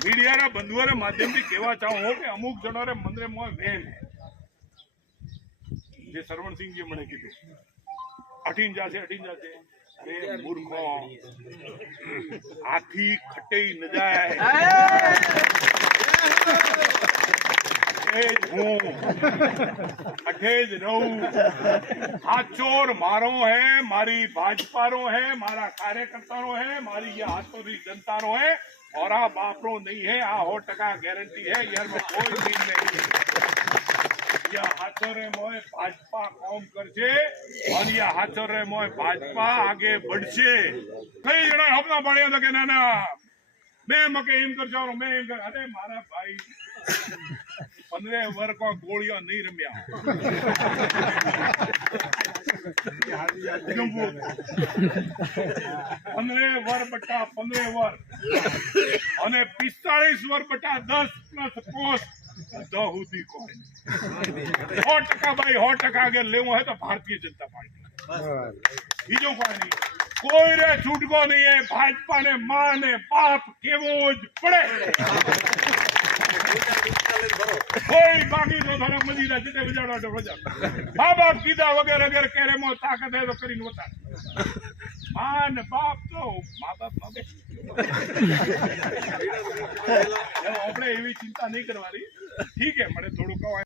media बंधुओं माध्यम थी कहवा चाहूँ कि अमुक जनो रे मंदिर में वेम है जे सरवण सिंह जी मैंने कीधु अठीन जासे अरे मूर्खो हाथी खटे न जाए अठेज रहूं हाचोर मारो है मारी भाजपा रो है मारा कार्यकर्ता रो है मारी ये हाथों की जनता रो है और आ बापरो नहीं है आ 100% गारंटी है यार में कोई दिन नहीं है या हाथोरे मोय भाजपा काम करछे और या हाथोरे मोय भाजपा आगे बढ़छे कई जणा अपना बड़े तो के ना मैं मके एम कर जाऊं मैं एम कर अरे मारा भाई 15 वर्ष को गोलियां नहीं रम्या 15 वर्ष बटा 15 वर्ष और 45 वर्ष बटा 10 प्लस पोस्ट 10 कोई 100% भाई 100% अगर लेवो है तो भारतीय जनता पार्टी बीजो कोई नहीं कोई रे छूटको नहीं है भाजपा ने मां ने बाप केवो ज पड़े कोई बाकी तो धर्म मजीदा जिते बजाड़ो तो बजा मां बाप कीधा वगैरह अगर केरे मो ताकत है तो करीने बता मां ने बाप तो मां बाप આપણે એવી ચિંતા નહીં કરવાની ઠીક है મને થોડું કહો